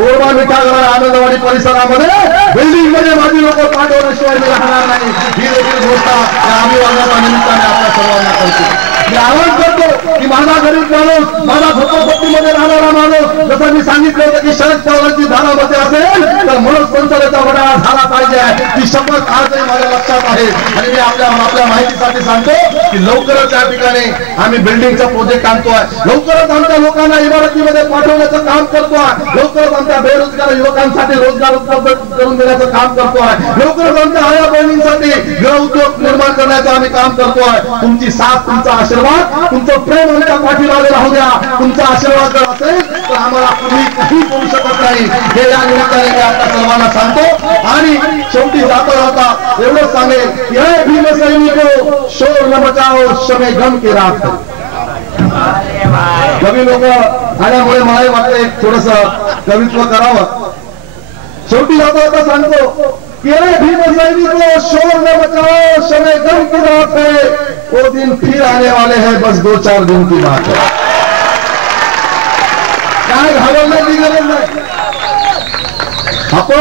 कोरबा मिठागरा आनंदवाडी परिसरामध्ये बिल्डिंग मध्ये माझी लोक पाठवण्याशिवाय मी राहणार नाही ही देखील गोष्ट आम्ही वर्गाच्या निमित्ताने आपल्या सर्वांना करतो। मी आवाहन करतो की माझा गरीब माणूस माझा झोपडपट्टीमध्ये राहणारा माणूस जसं मी सांगितलं होतं की शरद पवारांची धारामध्ये असेल तर मनोज पंचायतचा वडाळा झाला पाहिजे ती शपथ आजही माझ्या लक्षात आहे। आणि मी आपल्या माहितीसाठी सांगतो की लवकरच या ठिकाणी आम्ही बिल्डिंगचा प्रोजेक्ट आणतोय, लवकरच आमच्या लोकांना इमारतीमध्ये पाठवण्याचं काम करतोय, लवकरच आमच्या बेरोजगार युवकांसाठी रोजगार उपलब्ध करून देण्याचं काम करतोय, लवकरच आमच्या आया बहिणींसाठी गृहउद्योग निर्माण करण्याचं आम्ही काम करतोय। तुमची साथ तुमचा आशीर्वाद तुमचं प्रेम आमच्या पाठीमागे राहू द्या। तुमचा आशीर्वाद जर असेल तर आम्हाला कुणी काही करू शकत नाही हे या निमित्ताने मी आपल्या सर्वांना सांगतो। आणि शेवटी जाता जाता एवढंच सांगेल की हे भीम सैनिको शोर न मचाओ शमे गम की रात। कवी लोक आल्यामुळे मलाही वाटतं एक थोडस कवित्व करावं। शेवटी जाता जाता सांगतो कि भीम सैनिको शोर न मचाओ शमे गम की रात है, वो दिन फिर आने वाले हैं बस 2-4 दिन की बात है। काय घाबरण्याची गरज नाही, आपण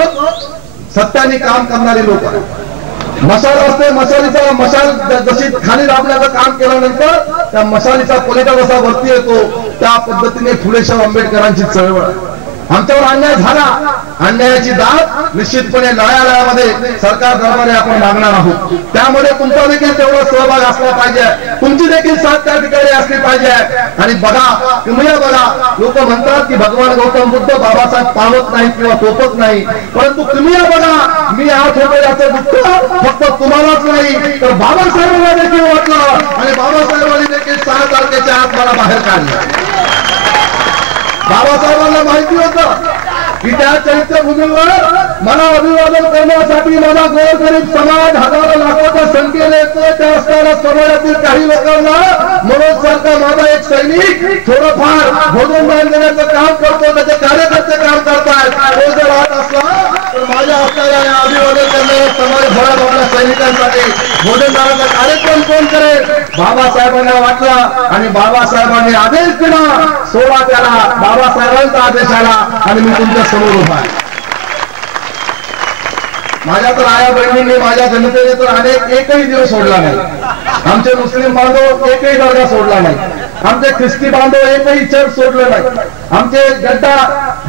सत्याने काम करणारी लोक आहे। मशाल असते, मशाल जशी खाली दाबण्याचं काम केल्यानंतर त्या मशालीचा पलीकडा जसा वरती येतो त्या पद्धतीने फुले शाह आंबेडकरांची चळवळ आमच्यावर अन्याय झाला, अन्यायाची दाद निश्चितपणे लढ्यामध्ये सरकार दरबारी आपण मागणार आहोत। त्यामध्ये तुमचा देखील तेवढा सहभाग असला पाहिजे, तुमची देखील साथ त्या ठिकाणी असली पाहिजे। आणि बघा तुम्ही बघा, लोक म्हणतात की भगवान गौतम बुद्ध बाबासाहेब पावत नाही किंवा तोपत नाही, परंतु तुम्ही बघा मी आत होतो याचं दुःख फक्त तुम्हालाच नाही तर बाबासाहेबांना देखील वाटलं आणि बाबासाहेबांनी देखील 6 तारखेच्या आत मला बाहेर काढलं। बाबासाहेबांना माहिती होतं की त्या चैत्यभूमीवर मला अभिवादन करण्यासाठी माझा गोरगरीब समाज हजारो लाखोच्या संख्येने येतो। त्या असताना समाजातील काही लोकांना मनोज सारखा माझा एक सैनिक थोडंफार भोजन देण्याचं काम करतो, त्याचे कार्यकर्ते काम करतात। तो जर राहत असला तर माझ्या हस्त्याने अभिवादन करणाऱ्या समाज भरात आपल्या सैनिकांसाठी भोजनदानाचा कार्यक्रम कोण करेल? बाबासाहेबांना वाटला आणि बाबासाहेबांनी आदेश दिला, सोडा त्याला। बाबासाहेबांचा आदेश आला आणि मी तुमच्या समोर उभा आहे। माझ्या तर आया बहिणींनी माझ्या जनतेने तर एकही दिवस सोडला नाही। आमचे मुस्लिम बांधव एकही दर्गा सोडला नाही, आमचे ख्रिस्ती बांधव एकही चर्च सोडलं नाही, आमचे गड्डा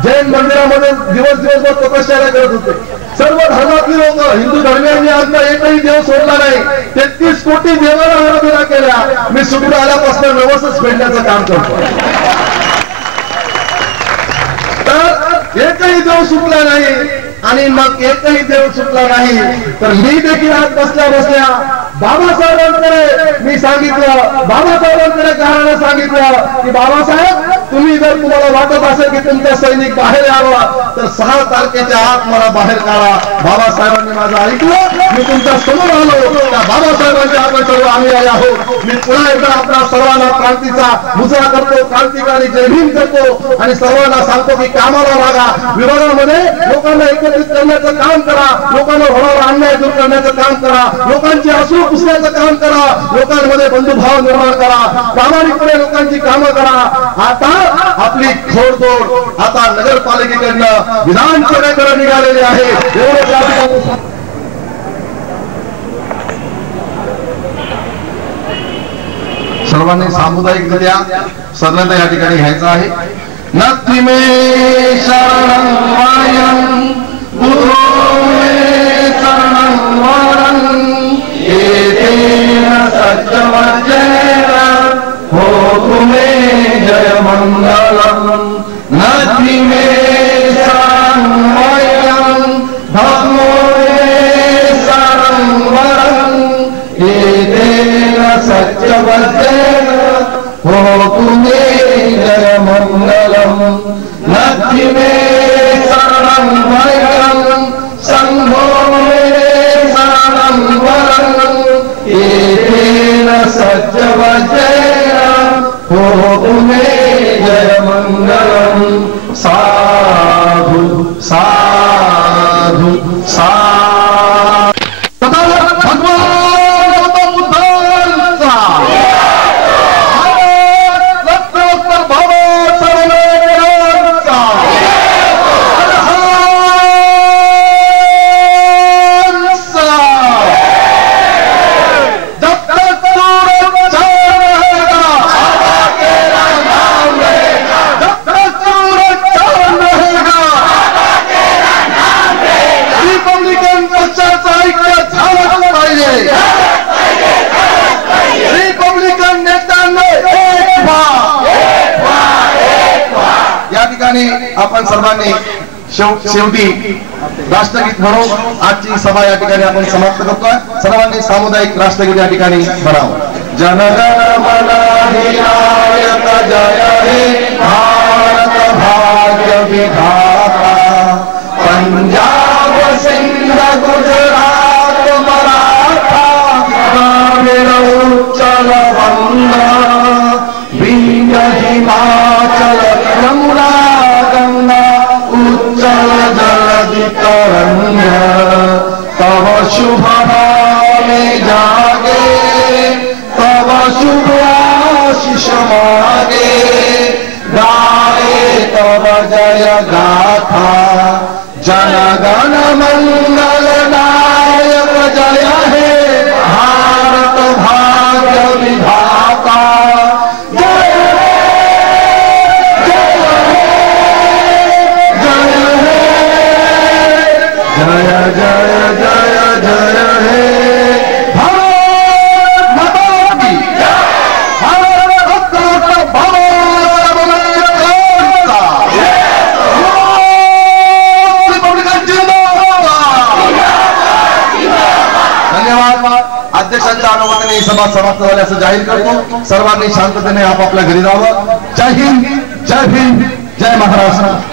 जैन मंदिरामध्ये दिवसभर तपश्चर्या करत होते। सर्व धर्मातली लोक हिंदू धर्मियांनी आजचा एकही देव सोडला नाही। 33 कोटी देवाला आराधना केल्या। मी सुटून आल्यापासून नवसच फेडण्याचं काम करतो, तर एकही देव सुटला नाही। आणि मग एकही देव सुटला नाही तर मी देखील आज बसल्या बसल्या बाबासाहेबांकडे मी सांगितलं, बाबासाहेबांकडे कारण सांगितलं की बाबासाहेब तुम्ही जर तुम्हाला वाटत असेल की तुमचा सैनिक बाहेर यावा तर 6 तारखेच्या आत मला बाहेर काढा। बाबासाहेबांनी माझं ऐकलं, मी तुमच्या समोर आलो। त्या बाबासाहेबांच्या आपण सर्व अनुयायी आहोत। मी पुन्हा एकदा आपल्या सर्वांना क्रांतीचा मुजरा करतो, क्रांतिकारी जय भीम करतो आणि सर्वांना सांगतो की कामाला लागा, विभागामध्ये लोकांना एकत्रित करण्याचं काम करा, लोकांना होणारा अन्याय दूर करण्याचं काम करा, लोकांची अश्रू पुसण्याचं काम करा, लोकांमध्ये बंधुभाव निर्माण करा, प्रामाणिकपणे लोकांची कामं करा। आता आपली खोडतोड आता नगरपालिकेकडनं विधानसभेकडे निघालेली आहे। एवढं सर्वांनी सामुदायिकरित्या सर्वांना या ठिकाणी घ्यायचं आहे। नत्थि मे शरणं वायं गुरो मे शरणं वरं एतेन सत्यवचनेन होतु मे जय मंगलम्। नत्थि मे शरणं वायं धम्मो मे शरणं वरं एतेन सत्यवचनेन होतु मे जय मंगलम्। नत्थि मे शरणं वायं संघो मे शरणं वरं एतेन सत्यवचनेन होतु मे जय मंगलम्। साधु साधु साधु। आपण सर्वांनी शेवटी राष्ट्रगीत म्हणून आजची सभा या ठिकाणी आपण समाप्त करतोय. सर्वांनी सामुदायिक राष्ट्रगीत या ठिकाणी म्हणावं. जनगण मन अधिनायक जय हे भारत भाग्य विधाता, पंजाब सिंध गुजरात मराठा द्राविड उच्चल बंगा, विंध्य हिमाचल यमुना गंगा उच्चल जलधि तरंग, तव शुभ भावे जागे तव शुभ आशीष मागे, गाए तव जय गाथा जनगण मंगल नायक जय हे भारत भाग्य विधाता, जय हे जय हे जय हे जय जय जय जय हे भारत माता की जय, भारत रत्न अध्यक्षांच्या अनुमतीने ही सभा समाप्त झाल्याचं जाहीर करतो. सर्वांनी शांततेने आपापल्या घरी जावं. जय हिंद, जय भीम, जय महाराष्ट्र.